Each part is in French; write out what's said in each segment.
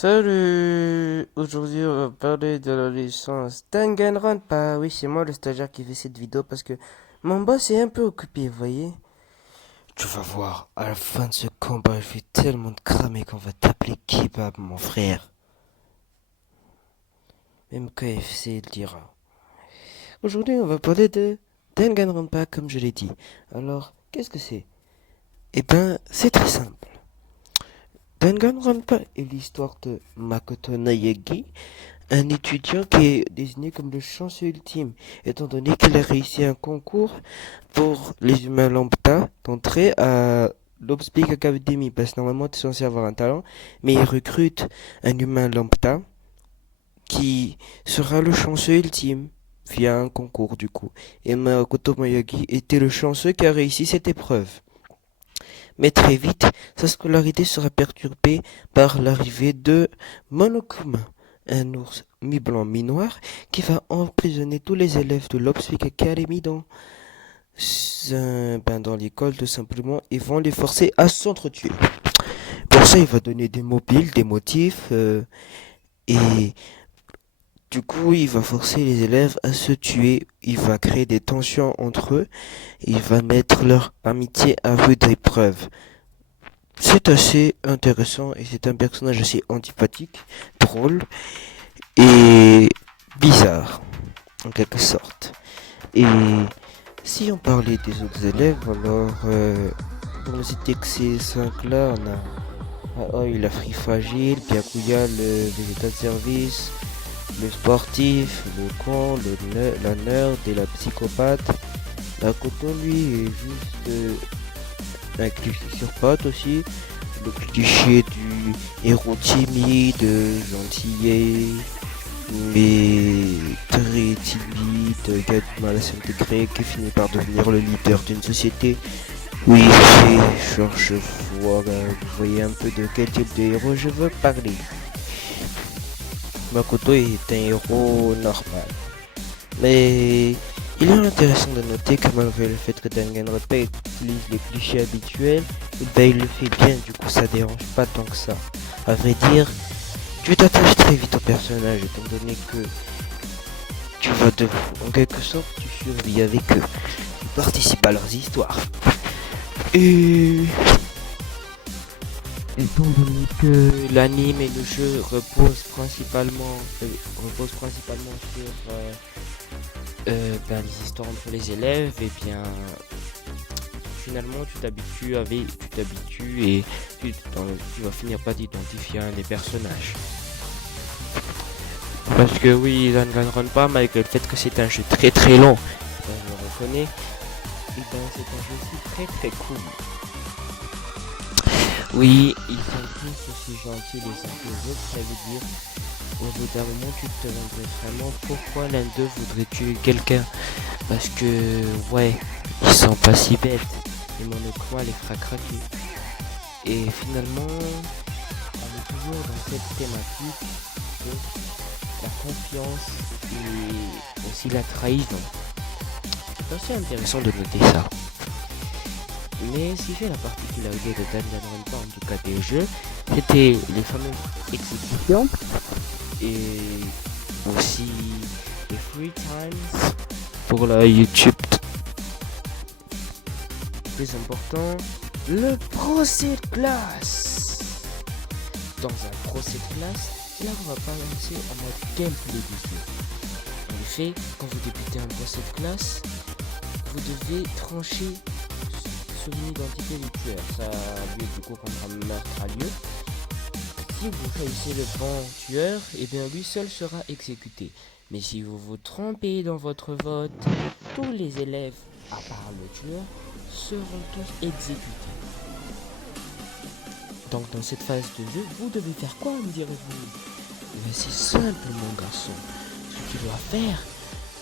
Salut! Aujourd'hui, on va parler de la licence Danganronpa. Oui, c'est moi le stagiaire qui fait cette vidéo parce que mon boss est un peu occupé, vous voyez? Tu vas voir, à la fin de ce combat, je vais tellement te cramer qu'on va t'appeler Kebab, mon frère. Même KFC le dira. Aujourd'hui, on va parler de Danganronpa, comme je l'ai dit. Alors, qu'est-ce que c'est? Eh ben, c'est très simple. Danganronpa est l'histoire de Makoto Naegi, un étudiant qui est désigné comme le chanceux ultime, étant donné qu'il a réussi un concours pour les humains lambda d'entrer à l'Obspeak Academy, parce que normalement tu es censé avoir un talent, mais il recrute un humain lambda qui sera le chanceux ultime via un concours du coup. Et Makoto Mayagi était le chanceux qui a réussi cette épreuve. Mais très vite, sa scolarité sera perturbée par l'arrivée de Monokuma, un ours mi-blanc mi-noir qui va emprisonner tous les élèves de l'Obspeak Academy dans l'école tout simplement et vont les forcer à s'entretuer. Pour ça, il va donner des mobiles, des motifs et du coup, il va forcer les élèves à se tuer. Il va créer des tensions entre eux. Il va mettre leur amitié à rude épreuve. C'est assez intéressant et c'est un personnage assez antipathique, drôle et bizarre en quelque sorte. Et si on parlait des autres élèves, alors pour ne citer que ces cinq-là, on a Aoi la free fragile, Byakuya le végétal service, le sportif, le con, la nerd et la psychopathe. Makoto lui est juste un cliché sur pattes aussi. Le cliché du héros timide, gentillet, mais très timide, qui a du mal à s'intégrer, qui finit par devenir le leader d'une société. Oui, c'est genre je vois, vous voyez un peu de quel type de héros je veux parler. Makoto est un héros normal. Mais il est intéressant de noter que malgré le fait que Danganronpa utilise les clichés habituels, ben il le fait bien, du coup ça dérange pas tant que ça. À vrai dire, tu t'attaches très vite au personnage étant donné que tu vas de en quelque sorte tu survis avec eux. Tu participes à leurs histoires. Et étant donné que l'anime et le jeu reposent principalement sur les histoires entre les élèves, et bien finalement tu t'habitues et tu vas finir par t'identifier à un des personnages. Parce que oui, Danganronpa, malgré le fait que c'est un jeu très très long, je le reconnais, et ben c'est un jeu aussi très très cool. Oui, ils sont tous aussi gentils les uns que les autres, ça veut dire au bout d'un moment tu te demanderais vraiment pourquoi l'un d'eux voudrait tuer quelqu'un. Parce que ouais, ils sont pas si bêtes. Et Monokuma les fera craquer. Et finalement, on est toujours dans cette thématique de la confiance et aussi la trahison. C'est assez intéressant de noter ça. Mais ce qui fait la particularité de Danganronpa, en tout cas des jeux, c'était les fameuses exécutions et aussi les free times pour la YouTube. Plus important, le procès de classe. Dans un procès de classe, là on va pas lancer en mode gameplay du jeu. En effet, quand vous débutez un procès de classe, vous devez trancher sur une identité du tueur. Ça a lieu du coup quand un meurtre a lieu. Si vous choisissez le bon tueur, et bien lui seul sera exécuté. Mais si vous vous trompez dans votre vote, tous les élèves, à part le tueur, seront tous exécutés. Donc dans cette phase de jeu, vous devez faire quoi, me direz-vous? Mais c'est simple mon garçon. Ce que tu dois faire,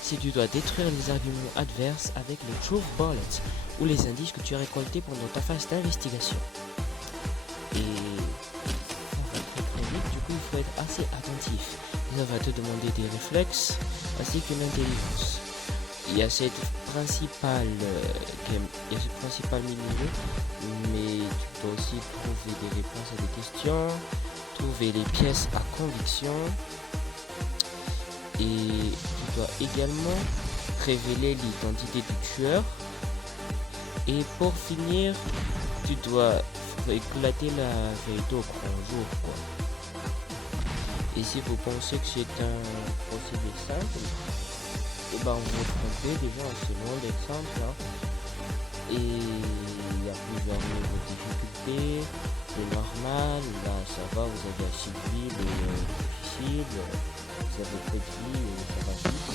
c'est que tu dois détruire les arguments adverses avec les truth bullets, ou les indices que tu as récoltés pendant ta phase d'investigation. Et ça va très vite, du coup il faut être assez attentif. Ça va te demander des réflexes ainsi qu'une intelligence. Il y a cette principale mini-jeu, mais tu peux aussi trouver des réponses à des questions, tout trouver les pièces à conviction et tu dois également révéler l'identité du tueur. Et pour finir, tu dois éclater la vérité au grand jour, quoi. Et si vous pensez que c'est un procédé simple, et ben vous vous trompez déjà selon l'exemple, hein. Et il y a plusieurs niveaux de difficulté. Le normal, là ça va, vous avez la civil et difficile, vous avez petit et ça va vite,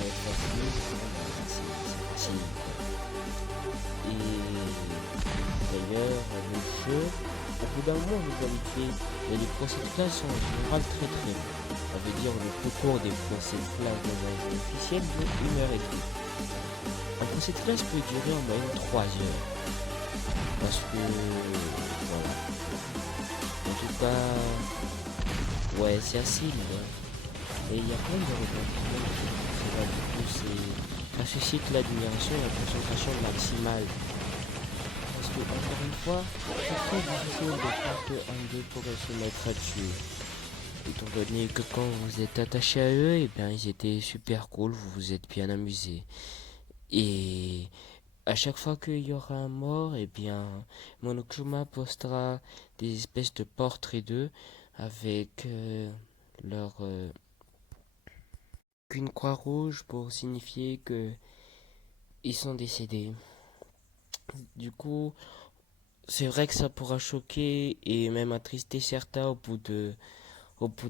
et facile, c'est facile. Et d'ailleurs, le jeu, au bout d'un moment, vous habituez, et les procès de classe sont en général très très longs. Ça veut dire le plus court des procès de classe dans un jeu officiel de 1 heure et demie. Un procès de classe peut durer en moyenne 3 heures. Parce que, voilà. En tout cas, ouais, c'est assez long. Et il y a plein de rebondissements dans ce procès-là. Du coup, ça suscite l'admiration et la concentration maximale. Parce que, encore une fois, c'est très difficile de croire qu'un deux pourrait se mettre à tuer. Étant donné que quand vous êtes attaché à eux, et bien ils étaient super cool, vous vous êtes bien amusés. Et à chaque fois qu'il y aura un mort, et bien Monokuma postera des espèces de portraits d'eux avec leur une croix rouge pour signifier que ils sont décédés. Du coup, c'est vrai que ça pourra choquer et même attrister certains au bout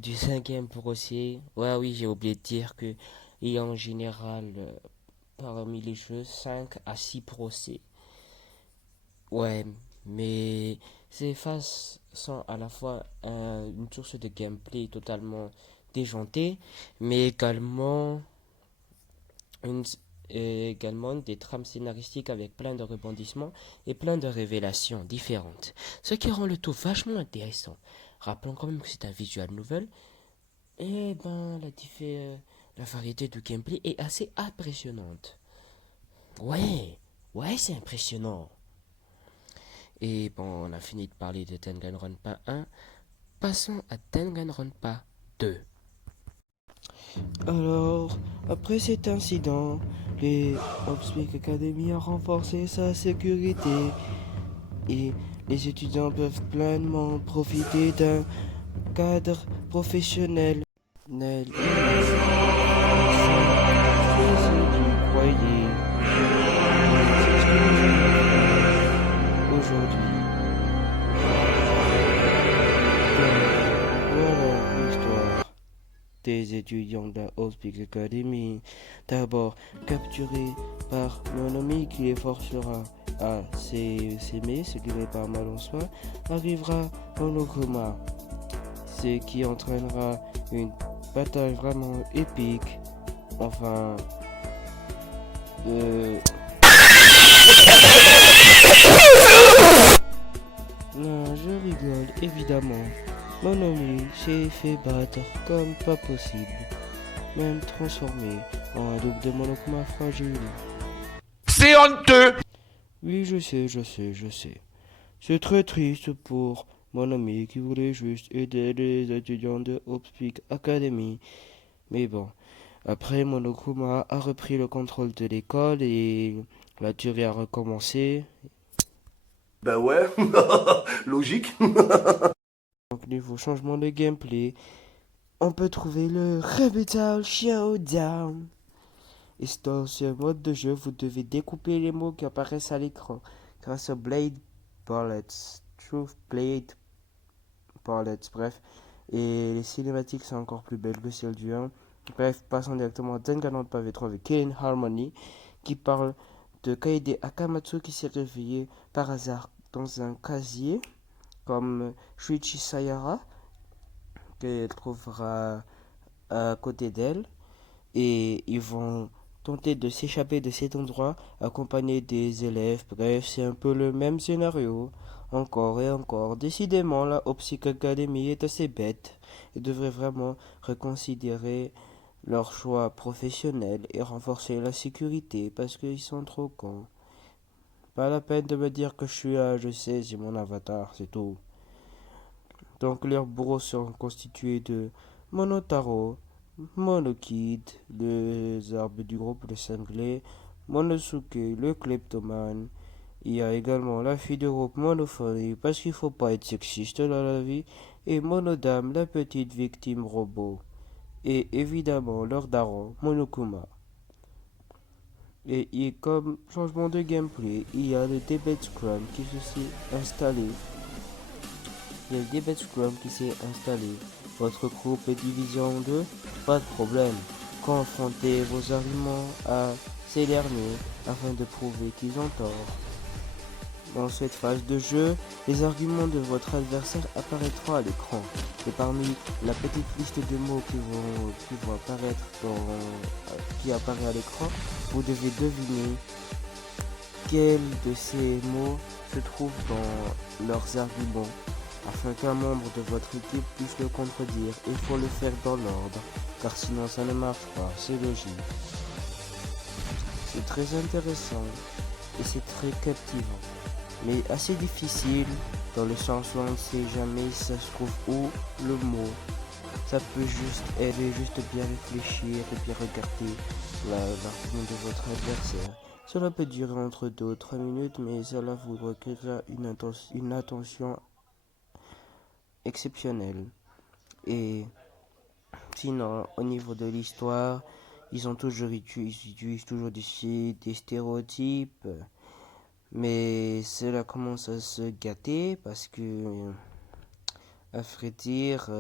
du cinquième procès. Ouais, oui, j'ai oublié de dire que il y a en général parmi les jeux 5 à 6 procès. Ouais, mais ces phases sont à la fois une source de gameplay totalement déjantée, mais une, également des trames scénaristiques avec plein de rebondissements et plein de révélations différentes. Ce qui rend le tout vachement intéressant. Rappelons quand même que c'est un visual novel. Et ben, la variété du gameplay est assez impressionnante. Ouais, ouais, c'est impressionnant. Et bon, on a fini de parler de Danganronpa 1. Passons à Danganronpa 2. Alors, après cet incident, les Upspeak Academy a renforcé sa sécurité et les étudiants peuvent pleinement profiter d'un cadre professionnel. Nel du croyez. C'est ce que nous allons faire aujourd'hui. Donc, voilà l'histoire des étudiants de la Upspeak Academy. D'abord capturés par Monomi qui les forcera à s'aimer, ce qui n'est pas mal en soi, arrivera Monokuma, ce qui entraînera une bataille vraiment épique. Enfin, non, je rigole, évidemment. Mon ami s'est fait battre comme pas possible, même transformé en un double de Monokuma fragile. C'est honteux! Oui, je sais. C'est très triste pour mon ami qui voulait juste aider les étudiants de Upspeak Academy. Mais bon, après Monokuma a repris le contrôle de l'école et la tuerie a recommencé. Ben ouais, logique. Donc niveau changement de gameplay, on peut trouver le Rebuttal Showdown. Et dans ce mode de jeu, vous devez découper les mots qui apparaissent à l'écran grâce au Blade Bullets, Truth Blade Bullets, bref. Et les cinématiques sont encore plus belles que celles du 1. Bref, passons directement à Danganronpa V3 avec Killing Harmony, qui parle de Kaede Akamatsu qui s'est réveillé par hasard dans un casier, comme Shuichi Sayara, qu'elle trouvera à côté d'elle. Et ils vont tenter de s'échapper de cet endroit accompagnés des élèves. Bref, c'est un peu le même scénario. Encore et encore. Décidément, la Opsic Academy est assez bête et devrait vraiment reconsidérer leur choix professionnel et renforcer la sécurité parce qu'ils sont trop cons. Pas la peine de me dire que je suis là, je sais, j'ai mon avatar, c'est tout. Donc leurs bourreaux seront constitués de Monotaro, Monokid, les arbres du groupe le cinglé, Monosuke, le kleptomane. Il y a également la fille de groupe Monophonie, parce qu'il faut pas être sexiste dans la vie, et Monodame, la petite victime robot. Et évidemment leur daron, Monokuma. Et comme changement de gameplay, il y a le debate scrum qui s'est installé. Il y a le debate scrum qui s'est installé. Votre groupe est divisé en deux, pas de problème. Confrontez vos arguments à ces derniers afin de prouver qu'ils ont tort. Dans cette phase de jeu, les arguments de votre adversaire apparaîtront à l'écran. Et parmi la petite liste de mots qui vont apparaître qui apparaît à l'écran, vous devez deviner quel de ces mots se trouve dans leurs arguments. Afin qu'un membre de votre équipe puisse le contredire, il faut le faire dans l'ordre, car sinon ça ne marche pas, c'est logique. C'est très intéressant et c'est très captivant, mais assez difficile dans le sens où on ne sait jamais si ça se trouve où le mot. Ça peut juste aider juste bien réfléchir et bien regarder l'argument de votre adversaire. Cela peut durer entre 2 ou 3 minutes, mais cela vous requiert une attention exceptionnelle. Et sinon, au niveau de l'histoire, ils utilisent toujours des stéréotypes, mais cela commence à se gâter parce que, à vrai dire,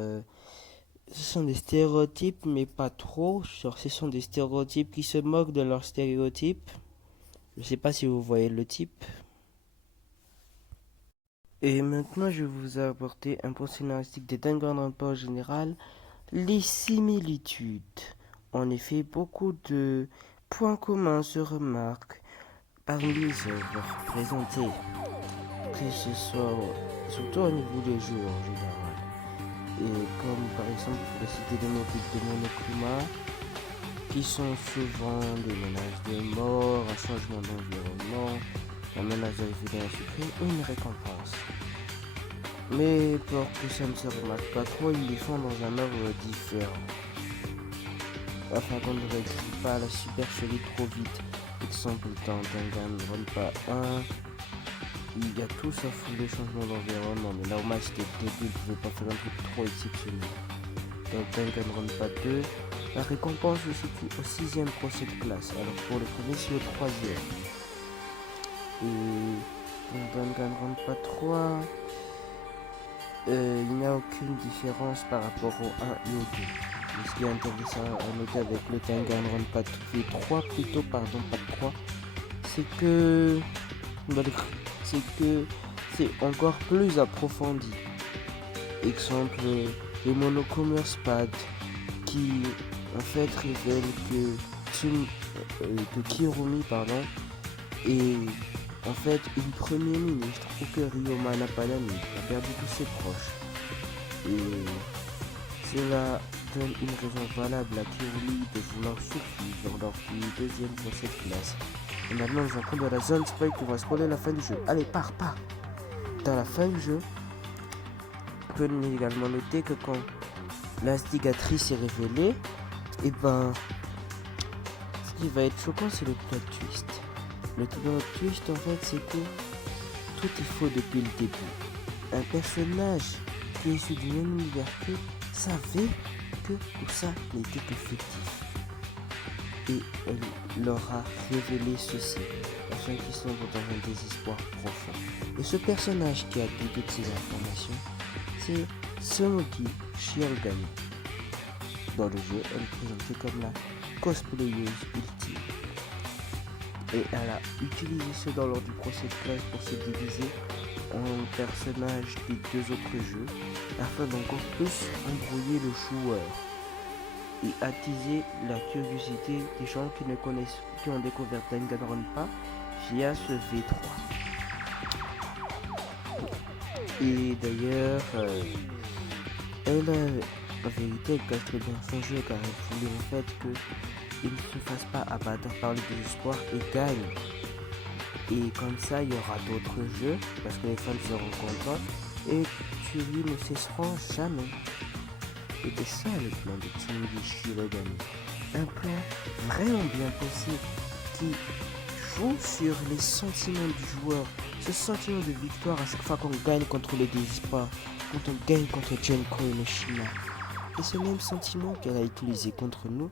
ce sont des stéréotypes, mais pas trop. Genre, ce sont des stéréotypes qui se moquent de leurs stéréotypes. Je sais pas si vous voyez le type. Et maintenant, je vais vous apporter un point scénaristique des Danganronpa en général. Les similitudes. En effet, beaucoup de points communs se remarquent parmi les œuvres présentées, que ce soit surtout au niveau des jeux en général. Et comme par exemple, je vais citer des motifs de Monokuma, qui sont souvent des menaces de mort, un changement d'environnement, la menace de révéler un secret ou une récompense. Mais pour que ça ne se remarque pas trop, ils les font dans un ordre différent. Afin qu'on ne réécrit pas la supercherie trop vite. Exemple, dans Danganronpa 1, il y a tout sauf le changement d'environnement. Mais normal, c'était le début, il ne pouvait pas faire un truc trop exceptionnel. Dans Danganronpa 2, la récompense se situe au 6e procès de classe, alors pour le premier c'est au 3e. Et dans Danganronpa 3, il n'y a aucune différence par rapport au 1 et au 2. Et ce qui est intéressant à noter avec le Danganronpa 3, c'est que c'est encore plus approfondi. Exemple, le Monokuma Spad qui en fait révèle que Kirumi est en fait une première ministre ou que Ryoma n'a pas d'amis, a perdu tous ses proches. Et cela donne une raison valable à Kirumi de vouloir survivre lors du 2e procès de classe. Et maintenant nous entrons dans la zone spoil qui va spoiler la fin du jeu. Allez, pars. Dans la fin du jeu, on peut également noter que quand l'instigatrice est révélée, et ben, ce qui va être choquant, c'est le plot twist. Le plot twist, en fait, c'est que tout est faux depuis le début. Un personnage qui est issu du même univers que savait que tout ça n'était que fictif. Et elle leur a révélé ceci, afin qu'ils sombrent dans un désespoir profond. Et ce personnage qui a dit toutes ces informations, c'est Sonoki Shiogami. Dans le jeu, elle est présentée comme la cosplayeuse ultime. Et elle a utilisé ce dans l'ordre du procès de classe pour se diviser en personnages des 2 autres jeux, afin d'encore plus embrouiller le joueur et attiser la curiosité des gens qui ont découvert Danganronpa via ce V3. Et d'ailleurs, elle en vérité, elle cache très bien son jeu, car elle voulait en fait qu'il ne se fasse pas abattre par le désespoir et gagne. Et comme ça, il y aura d'autres jeux, parce que les fans seront contents, et tueries ne cesseront jamais. C'était ça le plan de Tsunade Shirogane. Un plan vraiment bien pensé qui joue sur les sentiments du joueur. Ce sentiment de victoire à chaque fois qu'on gagne contre le désespoir, quand on gagne contre Genko et Mishima. Et ce même sentiment qu'elle a utilisé contre nous,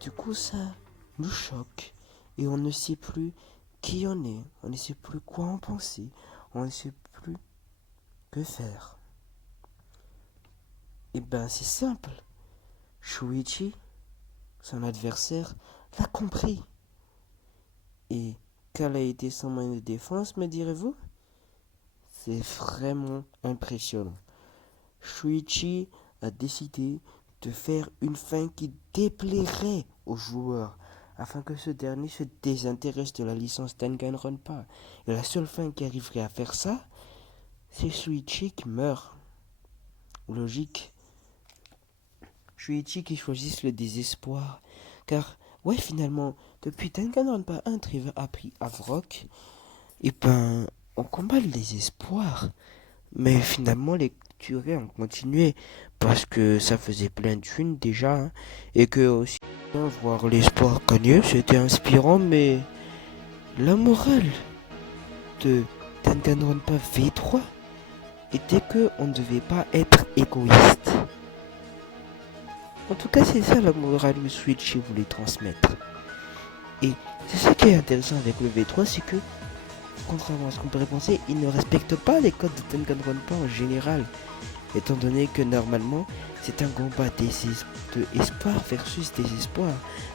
du coup ça nous choque. Et on ne sait plus qui on est, on ne sait plus quoi en penser, on ne sait plus que faire. Et ben c'est simple. Shuichi, son adversaire, l'a compris. Et quel a été son moyen de défense, me direz-vous? C'est vraiment impressionnant. Shuichi a décidé de faire une fin qui déplairait au joueur afin que ce dernier se désintéresse de la licence Danganronpa. Et la seule fin qui arriverait à faire ça, c'est Shuichi qui meurt. Logique. Shuichi qui choisisse le désespoir. Car, ouais, finalement, depuis Danganronpa 1, Trevor a pris Havrok, et ben, on combat le désespoir. Mais finalement, les tueries ont continué parce que ça faisait plein de thunes déjà, hein, et que aussi voir l'espoir gagner, c'était inspirant, mais la morale de Danganronpa V3 était que on ne devait pas être égoïste. En tout cas, c'est ça la morale que Switch voulait transmettre. Et c'est ça qui est intéressant avec le V3, c'est que, contrairement à ce qu'on pourrait penser, il ne respecte pas les codes de Danganronpa en général, étant donné que normalement, c'est un combat de espoir versus désespoir.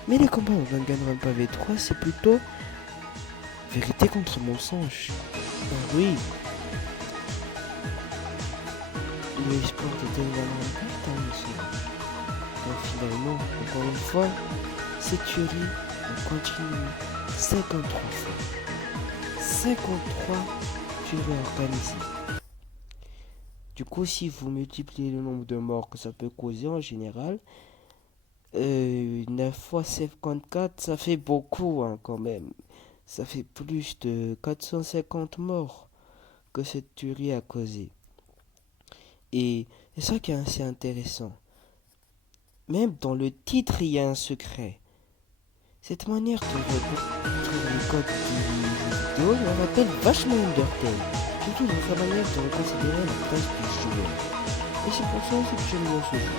Mais les combats en Danganronpa V3, c'est plutôt vérité contre mensonge. Oui, l'espoir de Danganronpa est un mensonge. Donc finalement, encore une fois, cette tuerie on continue 53 fois. 53 tueries organisées. Du coup, si vous multipliez le nombre de morts que ça peut causer en général, 9 fois 54, ça fait beaucoup hein, quand même. Ça fait plus de 450 morts que cette tuerie a causé. Et c'est ça qui est assez intéressant. Même dans le titre, il y a un secret. Cette manière de retrouver les codes du jeu vidéo, on rappelle vachement Undertale. Surtout dans sa manière de reconsidérer la place du joueur. Et c'est pour ça aussi que j'aime bien ce jeu.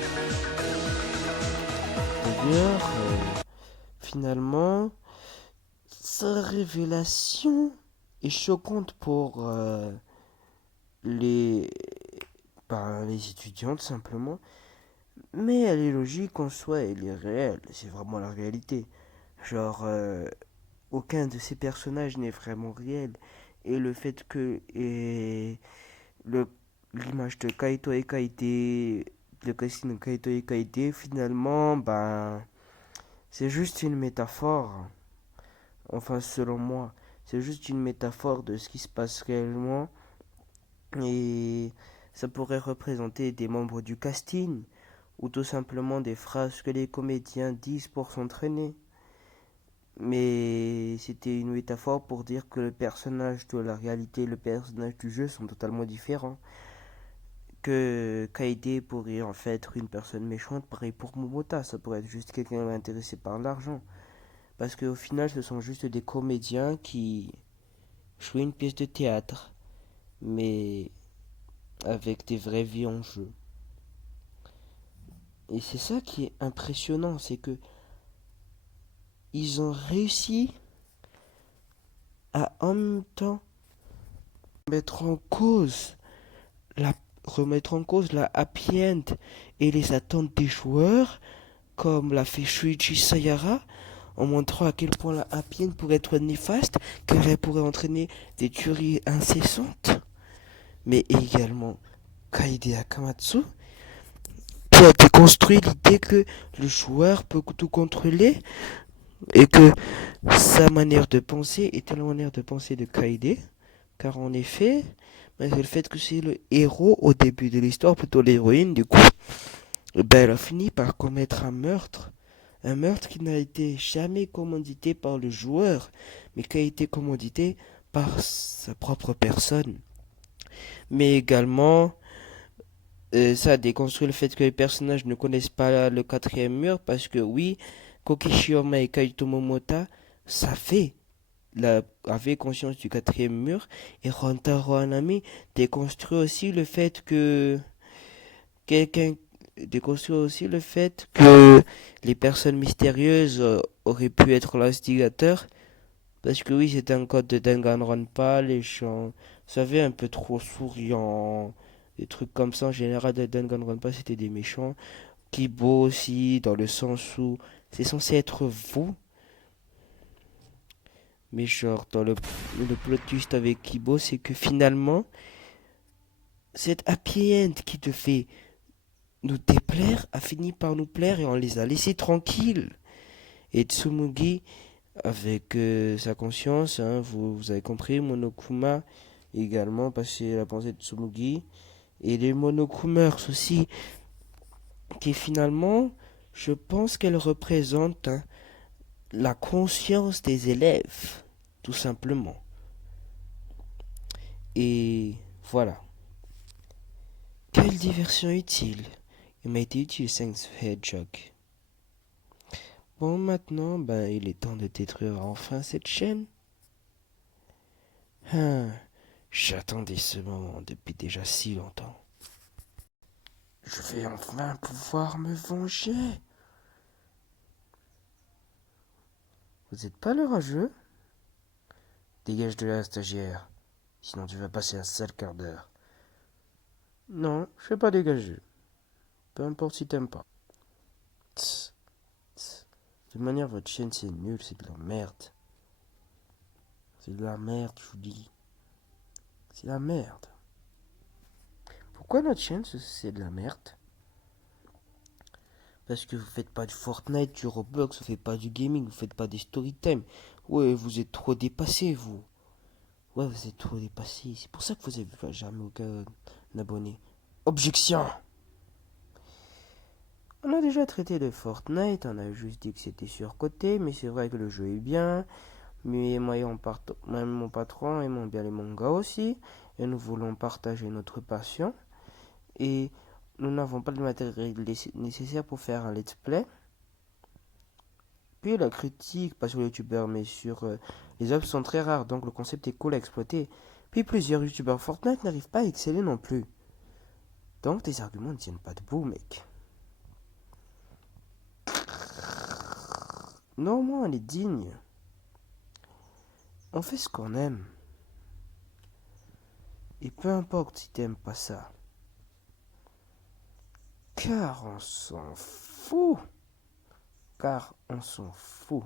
D'ailleurs, finalement, sa révélation est choquante pour les, les étudiants tout simplement. Mais elle est logique en soi, elle est réelle, c'est vraiment la réalité. Genre, aucun de ces personnages n'est vraiment réel. Et le fait que l'image de Kaito et Kaede, le casting de Kaito et Kaede, finalement, c'est juste une métaphore. Enfin, selon moi, c'est juste une métaphore de ce qui se passe réellement. Et ça pourrait représenter des membres du casting, ou tout simplement des phrases que les comédiens disent pour s'entraîner. Mais c'était une métaphore pour dire que le personnage de la réalité et le personnage du jeu sont totalement différents. Que Kaede pourrait en fait être une personne méchante, pareil pour Momota, ça pourrait être juste quelqu'un intéressé par l'argent. Parce qu'au final, ce sont juste des comédiens qui jouent une pièce de théâtre, mais avec des vraies vies en jeu. Et c'est ça qui est impressionnant, c'est que ils ont réussi à en même temps mettre en cause remettre en cause la happy end et les attentes des joueurs, comme l'a fait Shuichi Sayara, en montrant à quel point la happy end pourrait être néfaste, car elle pourrait entraîner des tueries incessantes, mais également Kaede Akamatsu, qui a déconstruit l'idée que le joueur peut tout contrôler et que sa manière de penser était la manière de penser de Kaede, car en effet, malgré le fait que c'est le héros au début de l'histoire, plutôt l'héroïne, du coup, elle a fini par commettre un meurtre qui n'a été jamais commandité par le joueur, mais qui a été commandité par sa propre personne. Mais également, ça déconstruit le fait que les personnages ne connaissent pas le quatrième mur parce que oui, Koki Shioma et Kaito Momota avaient conscience du quatrième mur et Rantaro Hanami déconstruit aussi le fait que quelqu'un déconstruit aussi le fait que les personnes mystérieuses auraient pu être l'instigateur parce que oui, c'était un code de Danganronpa, les gens, vous savez, un peu trop souriants, des trucs comme ça. En général, de Danganronpa, c'était des méchants. Kibo aussi, dans le sens où c'est censé être vous, mais genre, le plot twist avec Kibo, c'est que finalement, cette happy end qui te fait nous déplaire a fini par nous plaire et on les a laissés tranquilles. Et Tsumugi, avec sa conscience, hein, vous avez compris, Monokuma également, parce que la pensée de Tsumugi, et les Monokumers aussi, qui finalement, je pense qu'elles représentent hein, la conscience des élèves, tout simplement. Et voilà. Quelle diversion utile. Il m'a été utile, Thanks Hedgehog. Bon, maintenant, ben, il est temps de détruire enfin cette chaîne. Ah, j'attendais ce moment depuis déjà si longtemps. Je vais enfin pouvoir me venger. Vous êtes pas leur jeu? Dégage de là, stagiaire. Sinon tu vas passer un sale quart d'heure. Non, je vais pas dégager. Peu importe si t'aimes pas. Tss, tss. De toute manière, votre chaîne c'est nul, c'est de la merde. C'est de la merde, je vous dis. C'est de la merde. Pourquoi notre chaîne c'est de la merde? Parce que vous faites pas du Fortnite, du Roblox, vous faites pas du gaming, vous faites pas des storytime. Ouais, vous êtes trop dépassé, vous. Ouais, vous êtes trop dépassé. C'est pour ça que vous avez jamais aucun abonné. Objection! On a déjà traité de Fortnite, on a juste dit que c'était surcoté, mais c'est vrai que le jeu est bien. Mais moi et mon patron aimons bien les mangas aussi, et nous voulons partager notre passion. Et nous n'avons pas le matériel nécessaire pour faire un let's play. Puis la critique, pas sur les youtubeurs, mais sur les œuvres sont très rares, donc le concept est cool à exploiter. Puis plusieurs youtubeurs Fortnite n'arrivent pas à exceller non plus. Donc tes arguments ne tiennent pas debout, mec. Non, moi, on est digne. On fait ce qu'on aime. Et peu importe si t'aimes pas ça. Car on s'en fout. Car on s'en fout.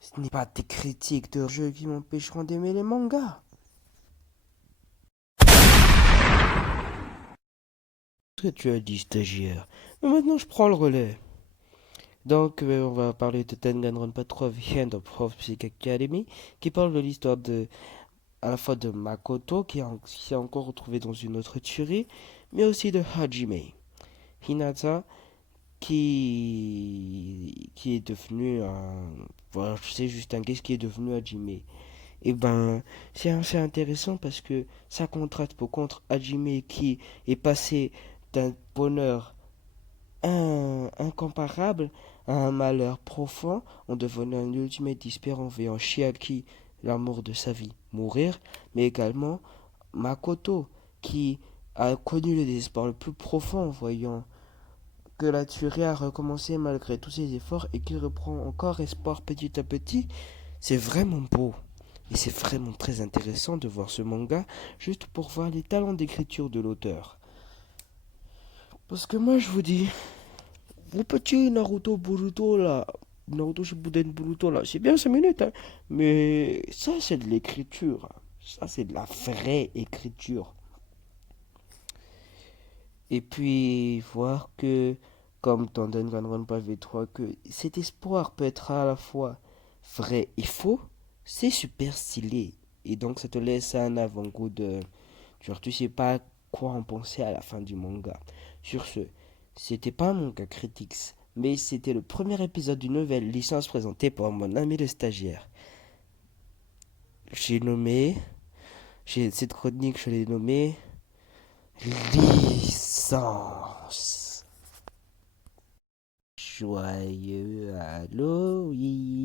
Ce n'est pas tes critiques de jeu qui m'empêcheront d'aimer les mangas. Ce que tu as dit, stagiaire. Mais maintenant, je prends le relais. Donc, on va parler de Danganronpa 3 The End of Psych Academy, qui parle de l'histoire à la fois de Makoto, qui s'est encore retrouvé dans une autre tuerie, mais aussi de Hajime. Hinata, qui est devenu un... Voilà, je sais juste un guess qui est devenu Hajime. Et ben, c'est assez intéressant parce que ça contraste pour contre Hajime qui est passé d'un bonheur incomparable à un malheur profond en devenant un ultimate espérant voyant Chiaki, l'amour de sa vie, mourir, mais également Makoto qui a connu le désespoir le plus profond en voyant que la tuerie a recommencé malgré tous ses efforts et qu'il reprend encore espoir petit à petit. C'est vraiment beau. Et c'est vraiment très intéressant de voir ce manga juste pour voir les talents d'écriture de l'auteur. Parce que moi je vous dis, vos petits Naruto Boruto là, Naruto Shippuden Boruto là, c'est bien 5 minutes, hein, mais ça c'est de l'écriture. Ça c'est de la vraie écriture. Et puis voir que, comme dans Danganronpa V3, que cet espoir peut être à la fois vrai et faux, c'est super stylé. Et donc ça te laisse un avant-goût de... Genre tu sais pas quoi en penser à la fin du manga. Sur ce, c'était pas un manga critique, mais c'était le premier épisode d'une nouvelle licence présentée par mon ami le stagiaire. J'ai nommé Cette chronique, je l'ai nommée Licence. Joyeux Halloween.